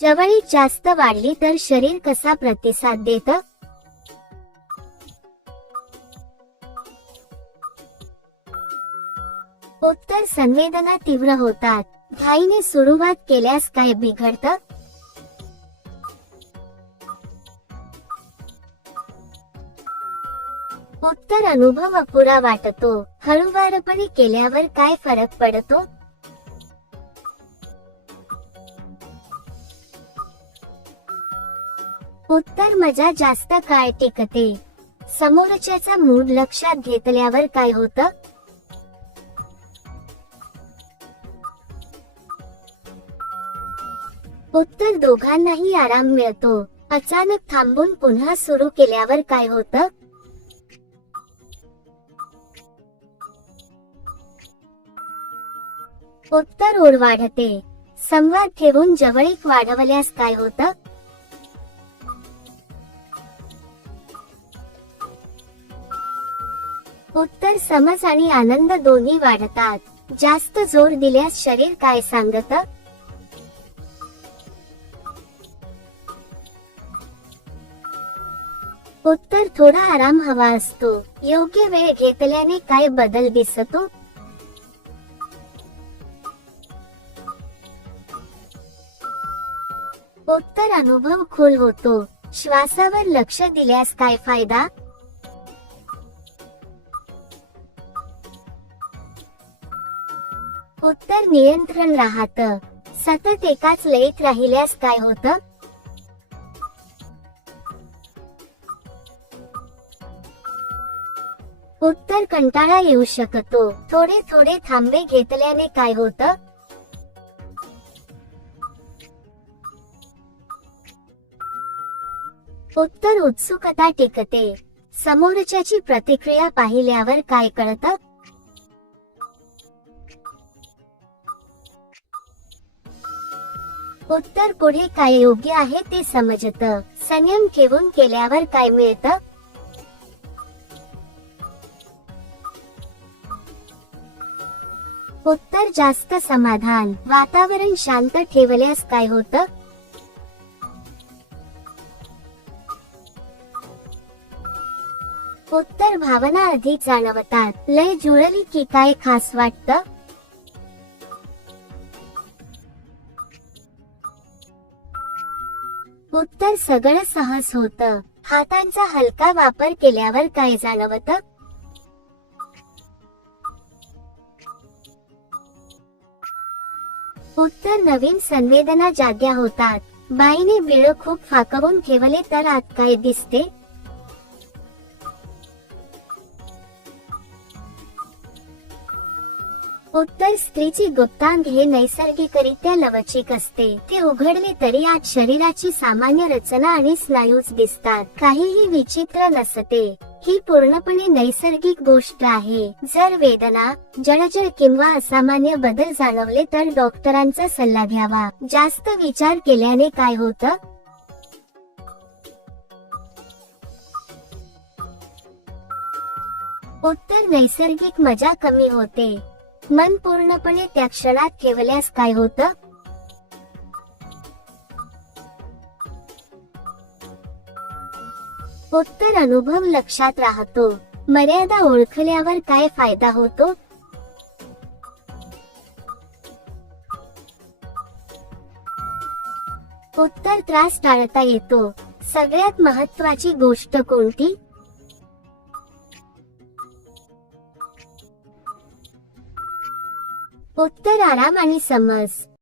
जवळीक जास्त वाढली तर शरीर कसा प्रतिसाद देतं? उत्तर, संवेदना तीव्र होतात. घाईने सुरुवात केल्यास काय बिघडतं? उत्तर, अनुभव अपुरा वाटतो. हळूवारपणे केल्यावर काय फरक पडतो? उत्तर, मजा जास्त काळ टिकते. समोरच्याचा मूड लक्षात घेतल्यावर काय होतं? उत्तर, दोघांनाही आराम मिळतो. अचानक थांबून पुन्हा सुरू केल्यावर काय होतं? उत्तर, ओढ वाढते. संवाद ठेवून जवळीक वाढवल्यास काय होतं? उत्तर, समज आणि आनंद दोन्ही वाढतात. जास्त जोर दिल्यास शरीर काय सांगतं? उत्तर, थोडा आराम हवा असतो. योग्य वेळ घेतल्याने काय बदल दिसतो? उत्तर, अनुभव खोल होतो. श्वासावर लक्ष दिल्यास काय फायदा? उत्तर, नियंत्रण राहतं. सतत एकाच लयीत राहिल्यास काय होतं? उत्तर, कंटाळा येऊ शकतो. थोडे थोडे थांबे घेतल्याने काय होतं? उत्तर, उत्सुकता टिकते. समोरच्याची प्रतिक्रिया पाहिल्यावर काय कळतं? उत्तर, पुढे काय योग्य आहे ते समजतं. संयम ठेवून केल्यावर काय मिळतं? उत्तर, जास्त समाधान. वातावरण शांत ठेवल्यास काय होतं? उत्तर, भावना अधिक जाणवतात. लय जुळली की काय खास वाटतं? उत्तर, सगळं सहज होतं. हातांचा हलका वापर केल्यावर काय जाणवतं? उत्तर, नवीन संवेदना जाग्या होतात. बाईने बिळ खूप फाकवून ठेवले तर आत काय दिसते? उत्तर, स्त्रीची गुप्तांग हे नैसर्गिकरित्या लवचिक असते. ते उघडले तरी आत शरीराची सामान्य रचना आणि स्नायूच दिसतात. काहीही विचित्र नसते. ही पूर्णपणे नैसर्गिक गोष्ट आहे. जर वेदना, जळजळ किंवा असामान्य बदल जाणवले तर डॉक्टरांचा सल्ला घ्यावा. जास्त विचार केल्याने काय होतं? उत्तर, नैसर्गिक मजा कमी होते. मन पूर्णपणे त्या क्षणात ठेवल्यास काय होतं? उत्तर, अनुभव लक्षात राहतो. मर्यादा ओळखल्यावर काय फायदा होतो? उत्तर, त्रास टाळता येतो. सगळ्यात महत्त्वाची गोष्ट कोणती? उत्तर, आराम आणि समज.